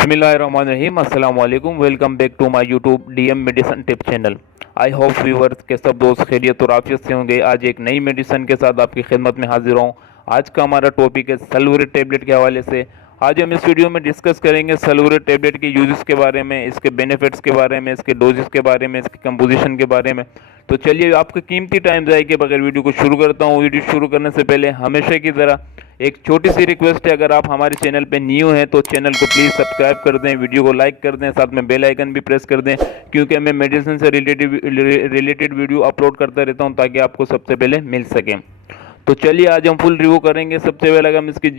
बिस्मिल्लाहिर्रहमानिर्रहीम अस्सलाम वालेकुम। Welcome back to my YouTube DM medicine tip channel. I hope viewers के सब दोस्त खैरियत और आफियत से होंगे। आज एक नई मेडिसिन के साथ आपकी खिदमत में हाजिर हूँ। आज का हमारा टॉपिक है सल्फोरेट टेबलेट के हवाले से। आज हम इस वीडियो में डिस्कस करेंगे सल्फोरेट टेबलेट के यूजेस के बारे में, इसके बेनिफिट्स के बारे में, इसके डोजेस के बारे में, इसकी कंपोजिशन के बारे में। तो चलिए आपका कीमती टाइम ज़ाया के बगैर वीडियो को शुरू करता हूँ। वीडियो शुरू करने से पहले हमेशा की तरह एक छोटी सी रिक्वेस्ट है, अगर आप हमारे चैनल पे न्यू हैं तो चैनल को प्लीज़ सब्सक्राइब कर दें, वीडियो को लाइक कर दें, साथ में बेल आइकन भी प्रेस कर दें, क्योंकि मैं मेडिसिन से रिलेटेड वीडियो अपलोड करता रहता हूं ताकि आपको सबसे पहले मिल सके। तो चलिए आज हम फुल रिव्यू करेंगे। सबसे पहले अगर हम इसकी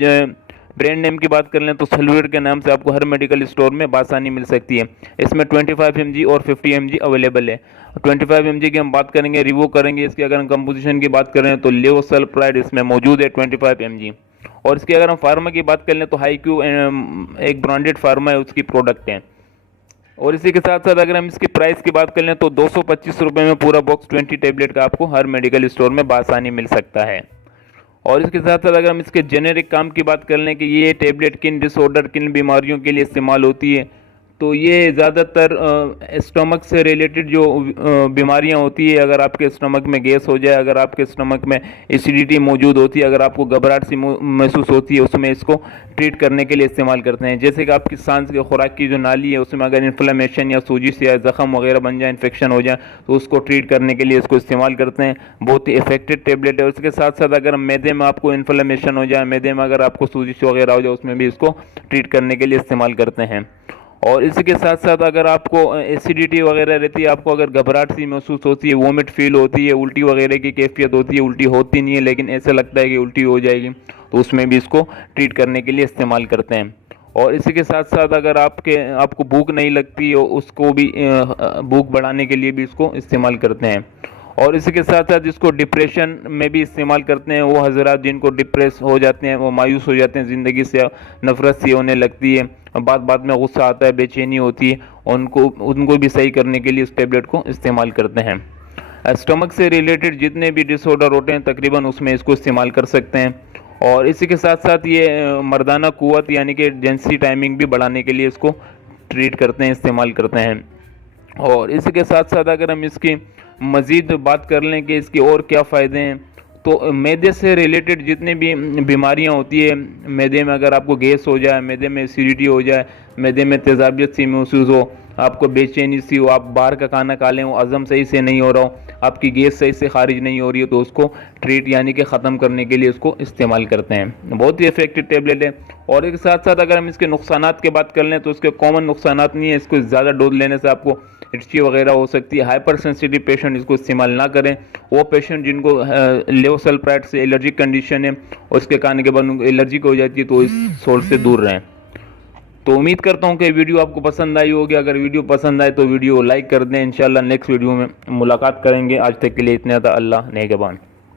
ब्रांड नेम की बात कर लें तो सल्फोरेट के नाम से आपको हर मेडिकल स्टोर में बासानी मिल सकती है। इसमें 25 mg और 50 mg अवेलेबल है। 25 mg की हम बात करेंगे, रिव्यू करेंगे। इसकी अगर हम कंपोजिशन की बात करें तो लेवोसल्फराइड इसमें मौजूद है 25 mg। और इसकी अगर हम फार्मा की बात कर लें तो हाईक्यू एक ब्रांडेड फार्मा है, उसकी प्रोडक्ट है। और इसी के साथ साथ अगर हम इसकी प्राइस की बात कर लें तो 225 रुपये में पूरा बॉक्स 20 टेबलेट का आपको हर मेडिकल स्टोर में बासानी मिल सकता है। और इसके साथ साथ अगर हम इसके जेनेरिक काम की बात कर लें कि ये टेबलेट किन डिसऑर्डर, किन बीमारियों के लिए इस्तेमाल होती है, तो ये ज़्यादातर स्टमक से रिलेटेड जो बीमारियां होती है, अगर आपके स्टमक में गैस हो जाए, अगर आपके स्टमक में एसिडिटी मौजूद होती है, अगर आपको घबराहट सी महसूस होती है, उसमें इसको ट्रीट करने के लिए इस्तेमाल करते हैं। जैसे कि आपकी सांस की खुराक की जो नाली है उसमें अगर इन्फ्लेमेशन या सूजिश या ज़ख़म वगैरह बन जाए, इन्फेक्शन हो जाए, तो उसको ट्रीट करने के लिए इसको इस्तेमाल करते हैं। बहुत ही इफेक्टिव टेबलेट है। उसके साथ साथ अगर मैदे में आपको इन्फ्लेमेशन हो जाए, मैदे में अगर आपको सूजिश वगैरह हो जाए, उसमें भी इसको ट्रीट करने के लिए इस्तेमाल करते हैं। और इसके साथ साथ अगर आपको एसिडिटी वगैरह रहती है, आपको अगर घबराहट सी महसूस होती है, वोमिट फील होती है, उल्टी वगैरह की कैफियत होती है, उल्टी होती नहीं है लेकिन ऐसा लगता है कि उल्टी हो जाएगी, तो उसमें भी इसको ट्रीट करने के लिए इस्तेमाल करते हैं। और इसी के साथ साथ अगर आपको भूख नहीं लगती, उसको भी भूख बढ़ाने के लिए भी इसको इस्तेमाल करते हैं। और इसी के साथ साथ इसको डिप्रेशन में भी इस्तेमाल करते हैं। वो हजरात जिनको डिप्रेस हो जाते हैं, वो मायूस हो जाते हैं, ज़िंदगी से नफरत सी होने लगती है, बात में गुस्सा आता है, बेचैनी होती है, उनको भी सही करने के लिए इस टेबलेट को इस्तेमाल करते हैं। स्टमक से रिलेटेड जितने भी डिसऑर्डर होते हैं तकरीबन उसमें इसको इस्तेमाल कर सकते हैं। और इसी के साथ साथ ये मर्दाना कुव्वत यानी कि जेंसी टाइमिंग भी बढ़ाने के लिए इसको ट्रीट करते हैं, इस्तेमाल करते हैं। और इसी के साथ साथ अगर हम इसकी मज़ीद बात कर लें कि इसके और क्या फ़ायदे हैं, तो मैदे से रिलेटेड जितनी भी बीमारियां होती है, मैदे में अगर आपको गैस हो जाए, मैदे में एसिडिटी हो जाए, मैदे में तेज़ाबियत सी महसूस हो, आपको बेचैनी सी हो, आप बाहर का खाना खा लें, वो हज़म सही से नहीं हो रहा हो, आपकी गैस सही से खारिज नहीं हो रही है, तो उसको ट्रीट यानी कि ख़त्म करने के लिए इसको इस्तेमाल करते हैं। बहुत ही इफेक्टिव टेबलेट है। और एक साथ साथ अगर हम इसके नुकसानात की बात कर लें तो इसके कॉमन नुकसानात नहीं है। इसको ज़्यादा डोज लेने से आपको इटची वगैरह हो सकती है। हाइपर सेंसिटिव पेशेंट इसको इस्तेमाल ना करें। वो पेशेंट जिनको लेवोसल्फराइड से एलर्जिक कंडीशन है और इसके खाने के बाद उनको एलर्जिक हो जाती है, तो इस सोर्स से दूर रहें। तो उम्मीद करता हूँ कि वीडियो आपको पसंद आई होगी। अगर वीडियो पसंद आए तो वीडियो को लाइक कर दें। इंशाल्लाह नेक्स्ट वीडियो में मुलाकात करेंगे। आज तक के लिए इतना था। अल्लाह नेगहबान।